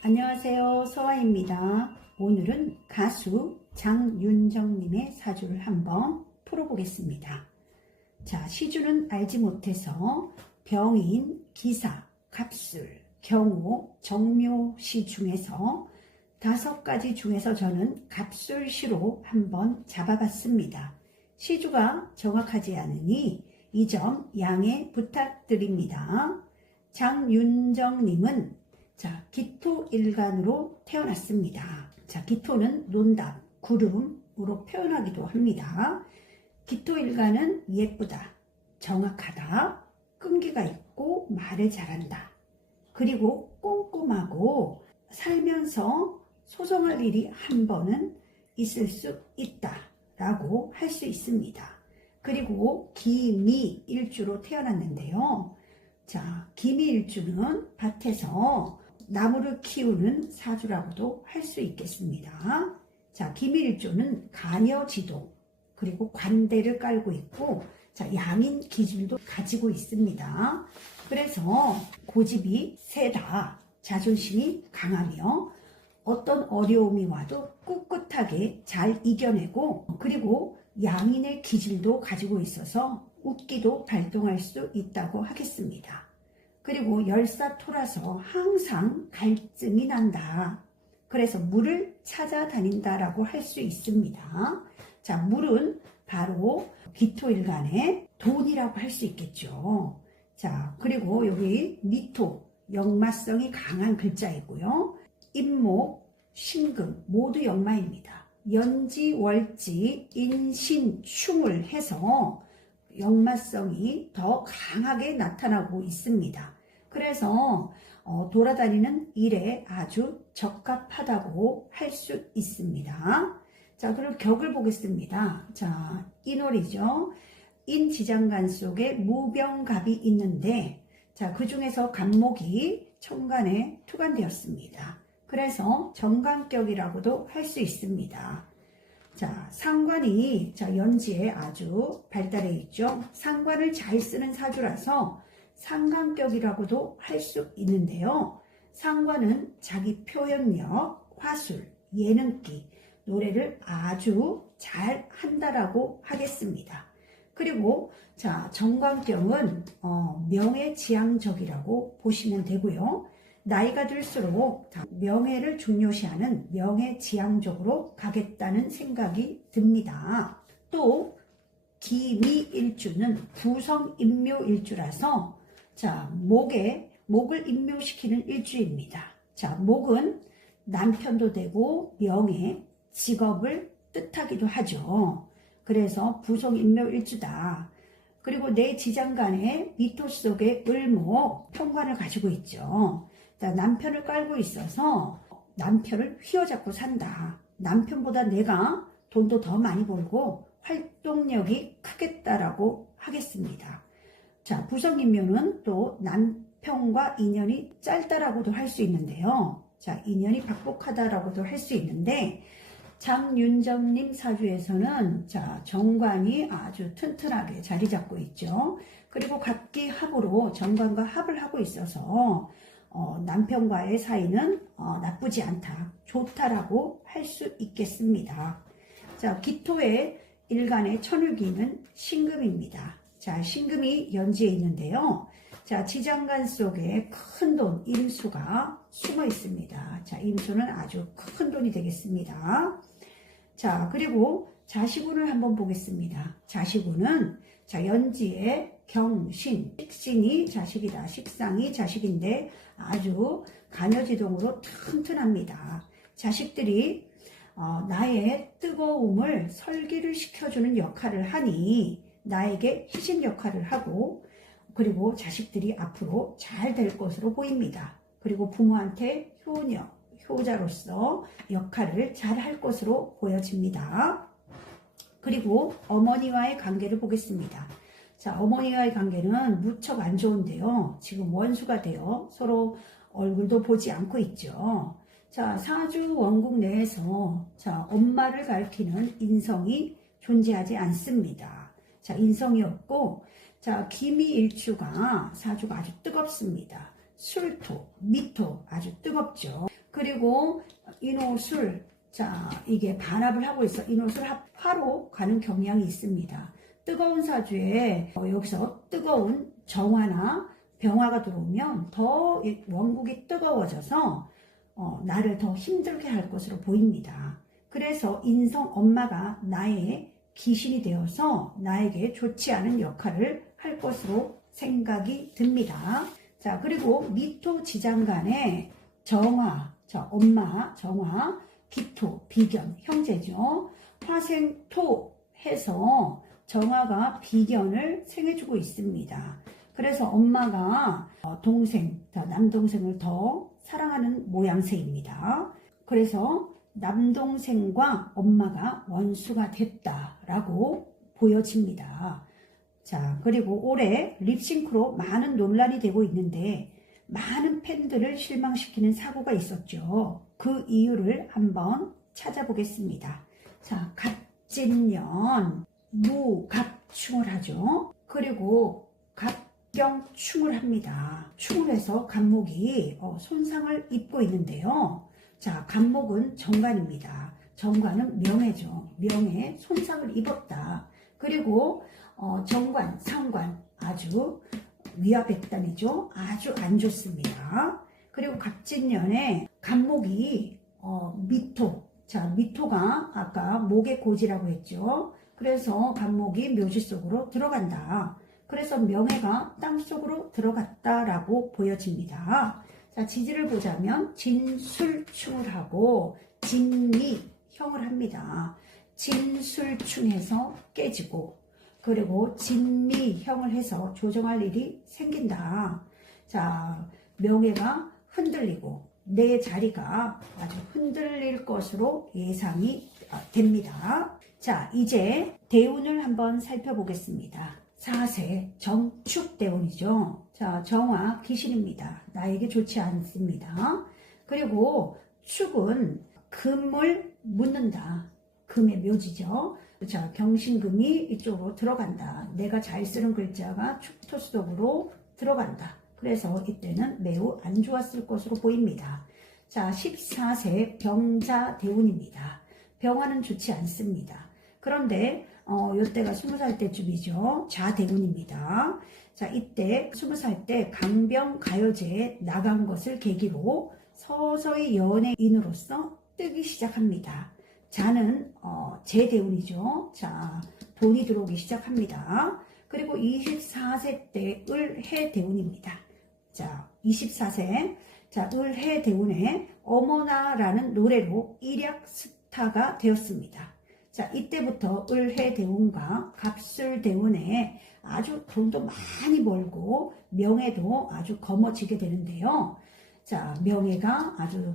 안녕하세요. 서아입니다. 오늘은 가수 장윤정님의 사주를 한번 풀어보겠습니다. 자, 시주는 알지 못해서 병인, 기사, 갑술, 경호, 정묘시 중에서 다섯 가지 중에서 저는 갑술시로 한번 잡아봤습니다. 시주가 정확하지 않으니 이 점 양해 부탁드립니다. 장윤정님은 자, 기토 일간으로 태어났습니다. 자, 기토는 논답, 구름으로 표현하기도 합니다. 기토 일간은 예쁘다, 정확하다, 끈기가 있고 말을 잘한다. 그리고 꼼꼼하고 살면서 소송할 일이 한 번은 있을 수 있다 라고 할 수 있습니다. 그리고 기미 일주로 태어났는데요. 자, 기미 일주는 밭에서 나무를 키우는 사주라고도 할 수 있겠습니다. 자, 기밀일조는 가녀지도 그리고 관대를 깔고 있고 자, 양인 기질도 가지고 있습니다. 그래서 고집이 세다, 자존심이 강하며 어떤 어려움이 와도 꿋꿋하게 잘 이겨내고 그리고 양인의 기질도 가지고 있어서 웃기도 발동할 수 있다고 하겠습니다. 그리고 열사토라서 항상 갈증이 난다. 그래서 물을 찾아다닌다라고 할 수 있습니다. 자, 물은 바로 기토일간의 돈이라고 할 수 있겠죠. 자, 그리고 여기 미토, 역마성이 강한 글자이고요. 임목, 신금 모두 역마입니다. 연지, 월지, 인신, 충을 해서 역마성이 더 강하게 나타나고 있습니다. 그래서 어, 돌아다니는 일에 아주 적합하다고 할 수 있습니다. 자, 그럼 격을 보겠습니다. 자, 인월이죠. 인지장간 속에 무병갑이 있는데, 자, 그 중에서 간목이 천간에 투간되었습니다. 그래서 정간격이라고도 할 수 있습니다. 자, 상관이 자, 연지에 아주 발달해 있죠. 상관을 잘 쓰는 사주라서 상관격이라고도 할 수 있는데요. 상관은 자기 표현력, 화술, 예능기, 노래를 아주 잘 한다라고 하겠습니다. 그리고 자 정관경은 어, 명예지향적이라고 보시면 되고요. 나이가 들수록 명예를 중요시하는 명예지향적으로 가겠다는 생각이 듭니다. 또 기미일주는 부성인묘일주라서 자 목에 목을 인묘시키는 일주입니다. 자 목은 남편도 되고 명예, 직업을 뜻하기도 하죠. 그래서 부성인묘일주다. 그리고 내 지장간에 미토 속에 을목, 평관을 가지고 있죠. 남편을 깔고 있어서 남편을 휘어잡고 산다. 남편보다 내가 돈도 더 많이 벌고 활동력이 크겠다라고 하겠습니다. 자, 부성인묘는 또 남편과 인연이 짧다라고도 할 수 있는데요. 자, 인연이 박복하다라고도 할 수 있는데, 장윤정님 사주에서는 자, 정관이 아주 튼튼하게 자리 잡고 있죠. 그리고 각기 합으로 정관과 합을 하고 있어서 어, 남편과의 사이는 어, 나쁘지 않다, 좋다라고 할 수 있겠습니다. 자, 기토의 일간의 천을기는 신금입니다. 자, 신금이 연지에 있는데요. 자, 지장간 속에 큰 돈, 임수가 숨어 있습니다. 자, 임수는 아주 큰 돈이 되겠습니다. 자, 그리고 자시군을 한번 보겠습니다. 자시군은 자, 연지에 경 신, 식신이 자식이다. 식상이 자식인데 아주 가녀지동으로 튼튼합니다. 자식들이 어, 나의 뜨거움을 설기를 시켜주는 역할을 하니 나에게 희신 역할을 하고 그리고 자식들이 앞으로 잘 될 것으로 보입니다. 그리고 부모한테 효녀, 효자로서 역할을 잘 할 것으로 보여집니다. 그리고 어머니와의 관계를 보겠습니다. 자, 어머니와의 관계는 무척 안 좋은데요. 지금 원수가 되어 서로 얼굴도 보지 않고 있죠. 자, 사주 원국 내에서 자, 엄마를 가리키는 인성이 존재하지 않습니다. 자, 인성이 없고 자, 기미일주가 사주가 아주 뜨겁습니다. 술토, 미토 아주 뜨겁죠. 그리고 인호술, 자, 이게 반합을 하고 있어. 인호술 합화로 가는 경향이 있습니다. 뜨거운 사주에 어, 여기서 뜨거운 정화나 병화가 들어오면 더이 원국이 뜨거워져서 어, 나를 더 힘들게 할 것으로 보입니다. 그래서 인성 엄마가 나의 귀신이 되어서 나에게 좋지 않은 역할을 할 것으로 생각이 듭니다. 자, 그리고 미토 지장간의 정화, 자, 엄마, 정화, 기토, 비견, 형제죠. 화생토 해서 정화가 비견을 생해주고 있습니다. 그래서 엄마가 어, 동생, 자, 남동생을 더 사랑하는 모양새입니다. 그래서 남동생과 엄마가 원수가 됐다라고 보여집니다. 자, 그리고 올해 립싱크로 많은 논란이 되고 있는데 많은 팬들을 실망시키는 사고가 있었죠. 그 이유를 한번 찾아보겠습니다. 자, 갑진년, 무갑충을 하죠. 그리고 갑경충을 합니다. 충을 해서 갑목이 어, 손상을 입고 있는데요. 자, 갑목은 정관입니다. 정관은 명예죠. 명예, 손상을 입었다. 그리고 어, 정관, 상관 아주 위화백단이죠. 아주 안 좋습니다. 그리고 갑진년에 갑목이 어, 미토. 자, 미토가 아까 목의 고지라고 했죠. 그래서 갑목이 묘지 속으로 들어간다. 그래서 명예가 땅 속으로 들어갔다라고 보여집니다. 자, 지지를 보자면 진술충을 하고 진미형을 합니다. 진술충해서 깨지고 그리고 진미형을 해서 조정할 일이 생긴다. 자, 명예가 흔들리고 내 자리가 아주 흔들릴 것으로 예상이 아, 됩니다. 자, 이제 대운을 한번 살펴보겠습니다. 4세 정축 대운이죠. 자, 정화 귀신입니다. 나에게 좋지 않습니다. 그리고 축은 금을 묻는다. 금의 묘지죠. 자, 경신금이 이쪽으로 들어간다. 내가 잘 쓰는 글자가 축토 속으로 들어간다. 그래서 이때는 매우 안 좋았을 것으로 보입니다. 자, 14세 병자 대운입니다. 병화는 좋지 않습니다. 그런데 어, 요때가 20살 때쯤이죠. 자대운입니다. 자, 이때 20살 때 강병 가요제에 나간 것을 계기로 서서히 연예인으로서 뜨기 시작합니다. 자는 어, 제대운이죠. 자, 돈이 들어오기 시작합니다. 그리고 24세 때 을해 대운입니다. 자, 24세. 자, 을해 대운에 어머나라는 노래로 일약 스타가 되었습니다. 자, 이때부터 을해 대운과 갑술 대운에 아주 돈도 많이 벌고 명예도 아주 거머쥐게 되는데요. 자, 명예가 아주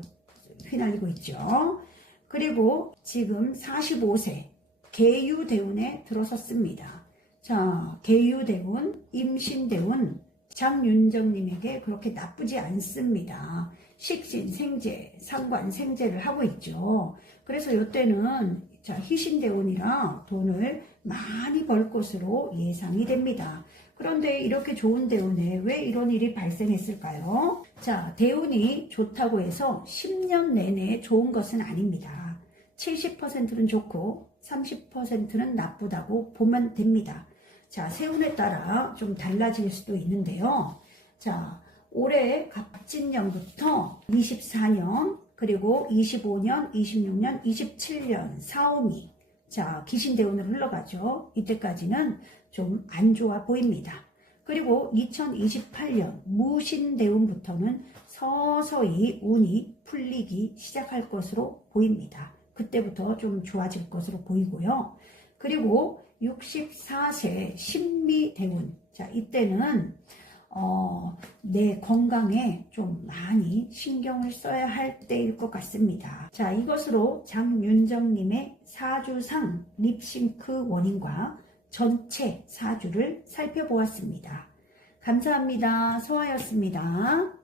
휘날리고 있죠. 그리고 지금 45세 계유대운에 들어섰습니다. 자, 계유대운, 임신 대운, 장윤정님에게 그렇게 나쁘지 않습니다. 식신, 생재, 상관, 생재를 하고 있죠. 그래서 이때는 자, 희신대운이라 돈을 많이 벌 것으로 예상이 됩니다. 그런데 이렇게 좋은 대운에 왜 이런 일이 발생했을까요? 자, 대운이 좋다고 해서 10년 내내 좋은 것은 아닙니다. 70%는 좋고 30%는 나쁘다고 보면 됩니다. 자, 세운에 따라 좀 달라질 수도 있는데요. 자, 올해 갑진년부터 24년, 그리고 25년, 26년, 27년, 4, 5미. 자, 기신대운으로 흘러가죠. 이때까지는 좀 안 좋아 보입니다. 그리고 2028년 무신대운부터는 서서히 운이 풀리기 시작할 것으로 보입니다. 그때부터 좀 좋아질 것으로 보이고요. 그리고 64세 신미대운. 자, 이때는 어, 내 건강에 좀 많이 신경을 써야 할 때일 것 같습니다. 자, 이것으로 장윤정님의 사주상 립싱크 원인과 전체 사주를 살펴보았습니다. 감사합니다. 소아였습니다.